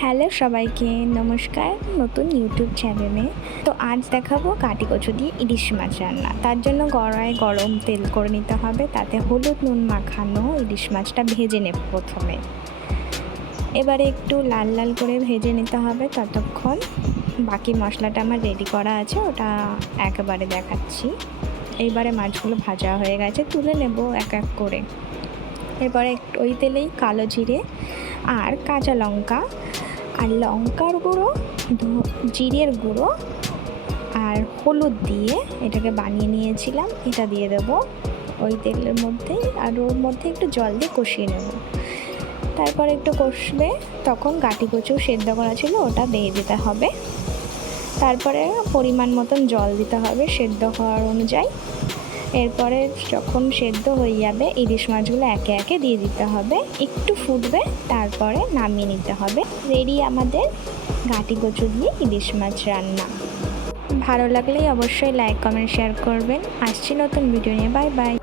Hello সবাইকে নমস্কার নতুন ইউটিউব চ্যানেলে। তো আজ দেখাবো কাটি কচু দিয়ে ইলিশ মাছ রান্না। তার জন্য কড়াইয়ে গরম তেল করে নিতে হবে, তাতে হলুদ নুন মাখানো ইলিশ মাছটা ভেজে নেব প্রথমে। এবারে একটু লাল লাল করে ভেজে নিতে হবে, ততক্ষণ বাকি মশলাটা আমার রেডি করা আছে, ওটা একেবারে দেখাচ্ছি। এইবারে মাছগুলো ভাজা হয়ে গেছে, তুলে নেব এক এক করে। এরপরে ওই তেলেই কালো জিরে আর কাঁচা লঙ্কা আর লঙ্কার গুঁড়ো, জিরের গুঁড়ো আর হলুদ দিয়ে এটাকে বানিয়ে নিয়েছিলাম, এটা দিয়ে দেবো ওই তেলের মধ্যেই। আর ওর মধ্যে একটু জল দিয়ে কষিয়ে নেব। তারপর একটু কষবে, তখন কাটি কচু সেদ্ধ করা ছিল ওটা দিয়ে দিতে হবে। তারপরে পরিমাণ মতন জল দিতে হবে সেদ্ধ হওয়ার অনুযায়ী। এরপরে যখন সেদ্ধ হয়ে যাবে ইলিশ মাছগুলো একে একে দিয়ে দিতে হবে, একটু ফুটবে, তারপরে নামিয়ে নিতে হবে। রেডি আমাদের কাটি কচু দিয়ে ইলিশ মাছ রান্না। ভালো লাগলেই অবশ্যই লাইক কমেন্ট শেয়ার করবেন। আসছি নতুন ভিডিও নিয়ে। Bye bye.